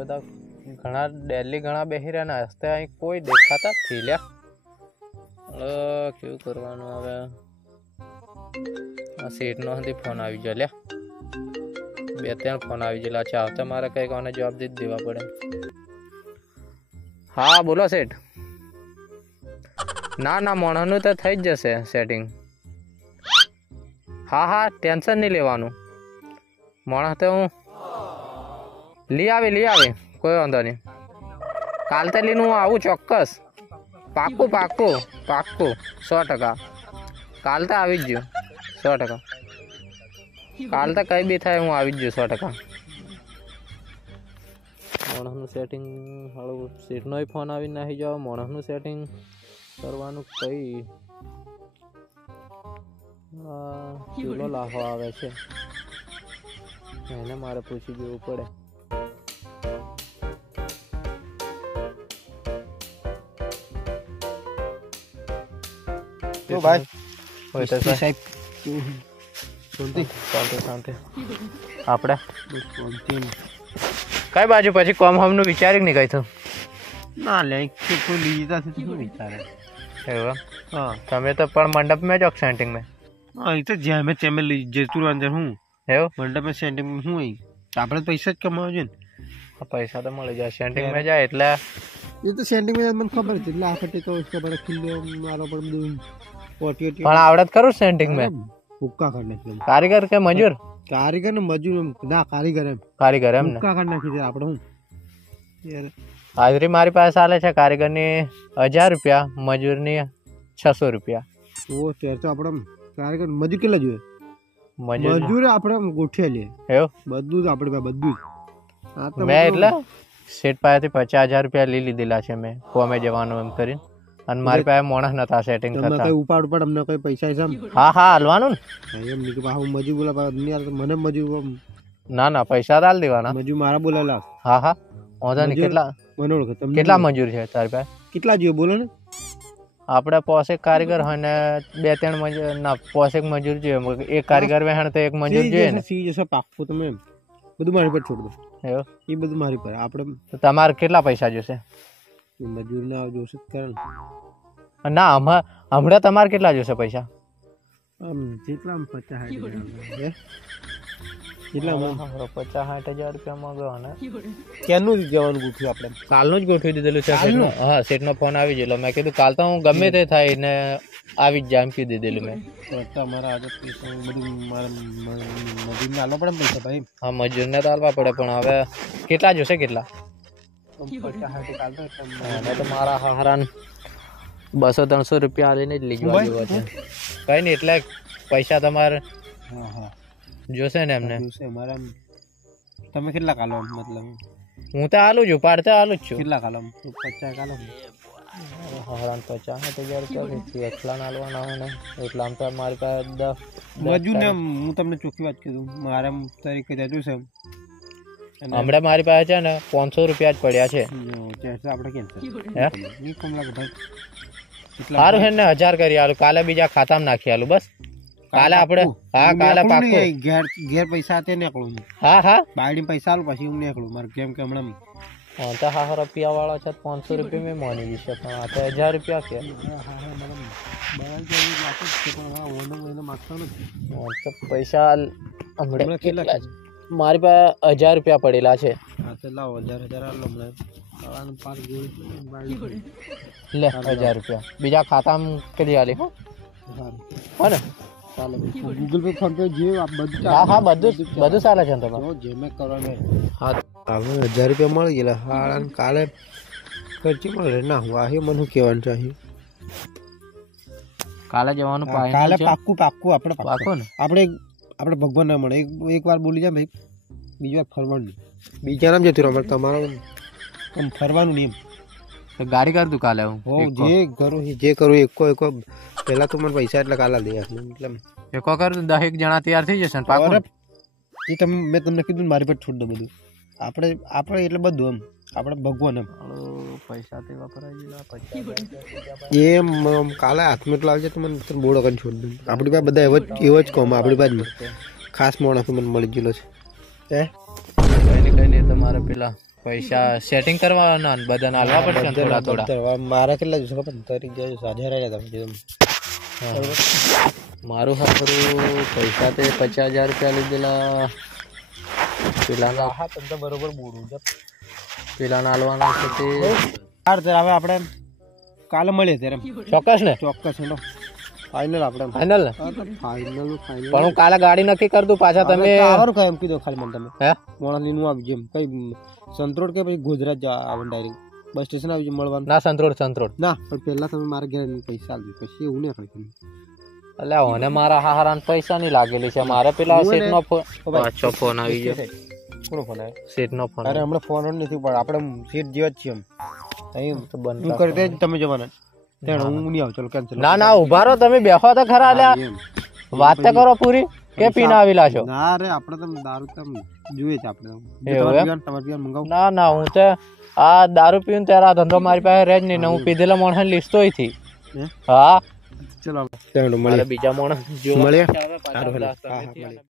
બધા ઘણા દિલ્હી ઘણા બેસી રહ્યા ને હસ્તે અહીં કોઈ દેખાતા જ નથી લ્યા કેવું કરવાનું હવે આ સીટનો હજી ફોન આવી ગયો લ્યા 2-3 ફોન આવી ગયેલા છે આવતા મારે કંઈક આને જવાબ દઈ દેવા પડે હા બોલો સેઠ ના મોણાનું તો થઈ જ જશે સેટિંગ હા ટેન્શન નહીં લેવાનું મોણા તો હું લઈ આવે કોઈ વાંધો નહીં કાલ તો લઈને હું આવું ચોક્કસ પાક્કું 100% કાલ તો આવી જ ગયું 100% કાલ તો કંઈ બી થાય હું આવી જ ગયું 100%. મોણસનું સેટિંગ હાળું સીટનો ફોન આવી નાખી જાઓ મોણસનું સેટિંગ કરવાનું કઈ ચૂલો લાહો આવે છે એને મારે પૂછી જોવું પડે તો ભાઈ હોય તો સાહેબ શાંતિ આપણે કઈ બાજુ પછી કોમ હોમનું વિચારી નહીં ગઈ તું ના લે કોઈ લીધા છે શું વિચારે એવું હા તમે તો પણ મંડપ में जो सेटिंग में હા એ તો જ્યાં મેં ચેમે જતું અંદર હું એવું મંડપ में સેટિંગ હું અહીં આપણે પૈસા જ કમાવા છે ને પૈસા તો મળી જાય સેટિંગ में જાય એટલે એ તો સેટિંગ में મને ખબર છે એટલે આ ફટે તો उसका बड़ा खिल्ले मारो पर બધું ઓટી પણ આવડત કરું સેટિંગ में હુક્કા કાઢ નાખી કારીગર કે મજૂર કારીગર ને મજૂર ના કારીગર એમ હુક્કા કાઢ નાખી દે આપણે હું યાર હાજરી મારી પાસે ચાલે છે કારીગરની 1000 રૂપિયા મજૂરની 600 રૂપિયા ઓ ત્યારે તો આપણે કારીગર મજૂર કેટલા જોઈએ મજૂર આપણે ગોઠિયા લે એવું બધું જ આપણે પાસે બધું જ મેં એટલે સેટ પાસેથી 50000 રૂપિયા લઈ લીધેલા છે મેં કોમે જવાનું એમ કરીને અને મારી પાસે મોણસ નતા સેટિંગ થતા કઈ ઉપાડ અમને કઈ પૈસા છે હા હાલવાનું ને એમ નહીં કે પાછું મજૂર બોલા મને મજૂર ના પૈસા તો હાલ દેવાના મજૂર મારા બોલેલા હા વાંધો નહીં કેટલા મજૂર છે તારી પાસે કેટલા જોઈએ બોલો ને આપણે પોસેક કારીગર હોય ને 2-3 મજૂર ના પોસેક મજૂર જોઈએ એક કારીગર વેહણ તો એક મજૂર જોઈએ ને સી જશે પાક્કું તમે બધું મારી પર છોડ દો એવું એ બધું મારી પર આપણે તમારે કેટલા પૈસા જોશે મજૂર ના જોશે કરે ના હમણાં તમારે કેટલા જોશે પૈસા આમ જેટલા 50-60 કેટલા 50-60 હજાર રૂપિયા માંગો ને ક્યાંનું જવાનું ગોઠવ્યું આપણે કાલનું જ ગોઠવી દીધેલું છે હા સેટનો ફોન આવી ગયેલો મેં કીધું કાલ તો હું ગમે તે થાય ને આવી જ જાય એમ કીધું દીધેલું મેં તમારા આજે પૈસા બધું મારા મજૂરને આલવા પડે પૈસા ભાઈ હા મજૂરને તો આલવા પડે પણ હવે કેટલા જોશે કેટલા તો મારા હારાન 200-300 રૂપિયા આલીને જ લીધવા જેવો છે કઈ નહીં એટલે પૈસા તમારે જોશે ને એમને તમે કેટલા કાલો મતલબ હું તો આલું છું પાડતે આલું જ છું કેટલા કાલો 50 કાલો હારાન 50,000 રૂપિયા એટલા નાલવાના હોય ને એટલા આમ તો મારી પાસે મજૂર ને હું તમને ચોખ્ખી વાત કીધું મારા તરીકે જતું છે હમણાં મારી પાસે છે ને 500 રૂપિયા જ પડ્યા છે આપણે કેન્સલ સારું છે ને 1000 કરી આલું કાલે બીજા ખાતામાં નાખી આલું બસ કાલે આપણે કાલે પાક્કું ઘેર પૈસા આતે નીકળું બાયડી પૈસા આલું પછી હું નીકળું મારે કેમ કે હમણાં તો હા રૂપિયા વાળો છે 500 રૂપિયા મેં માની જશે પણ આ તો 1000 રૂપિયા કે પૈસા હમણાં કેટલા મારી પાસે 1000 રૂપિયા પડેલા છે લાવો 1000 લે 1000 રૂપિયા બીજા ખાતામાં કરી આલી હો ને ગૂગલ પે ફોન પે જે બધું હા બધું ચાલે છે તમારે જે મેં કરવાનું હા હવે 1000 રૂપિયા મળી ગયેલા હા કાલે ખર્ચી મળે ના હું આહી મને કહેવાનું ચાહી કાલે જવાનું કાલે પાક્કું આપણે પાક્કું ને આપણે ભગવાન ના મળે એક વાર બોલી જાય ભાઈ બીજી વાર ફરવાનું બીજા નામ જતું રહે તમારા ફરવાનું નહીં ગાડી કર દઉં કાલે હું જે કરું એક પહેલા તો મને પૈસા એટલે કાલે દે એટલે એક કર 10 જણા તૈયાર થઈ જશે પાક્કું એ મેં તમને કીધું મારી પર છોડ દો બધું આપણે એટલે બધું એમ આપણે ભગવાન એમ પૈસા તે વપરાય એમ કાલે હાથમાં લાવજે તો મને બોડો કરીને છોડ દઉં આપણી પાસે બધા એવો જ કોમ આપણી પાસે ખાસ માણસ મને મળી ગયેલો છે કઈ નહીં તમારે પેલા પૈસા સેટિંગ કરવાના ને બધાને હાલવા પડશે ને થોડા થોડા. મારા કેટલા દિવસો ખબર તરી જાય 1000 તમે મારું હારું પૈસા તે 50,000 રૂપિયા લીધેલા પેલાના. હા તને બરોબર બોલું છે પેલાના હાલવાના છે તે. હવે આપણે કાલે મળીએ ત્યારે ચોક્કસ ને? ચોક્કસ હેલો ફાઇનલ આપણે ફાઇનલ ને? ફાઇનલ પણ હું કાલે ગાડી નક્કી કરી દઉં પાછા તમે. આવવાનું કઈ એમ કીધું ખાલી મને તમે હે મોણાલી નું આવી જેમ કઈ સંતરોડ કે પછી ગુજરાત જવા આવવાનું ડાયરેક્ટ બસ સ્ટેશન આવી મળવાનું. ના સંતરોડ ના પણ પહેલા તમે મારા ઘરે પૈસા આપજો પછી એવું નહીં કરી તમે. એટલે મને મારા હારાને પૈસા ની લાગેલી છે. મારે પેલા સેટ નો પાછો ફોન આવી ગયો. કોનો ફોન આવ્યો? સેટ નો ફોન. અરે હમણાં ફોન જ નથી પણ આપણે સીટ જેવા જ છીએ એમ અહીં તો બંધ હું કરી દે તમે જવાના ત્યાં હું નહીં આવું. ચલો કેન્સલ. ના ના ઉભા રહો તમે, બેહો તો ખરા. લ્યા વાત તો કરો પૂરી. કે પીને આવેલા છો? ના રે આપણે તો દારૂ તો જોઈએ છે આપણે. તમારે પીવાનું મંગાવું? ના ના હું તો આ દારૂ પીવું ત્યારે આ ધંધો મારી પાસે રહે જ નહીં ને હું પીધેલા માણસ લિસ્ટ હોય થી. હા ચલો મળીએ. બીજા માણસ મળીએ.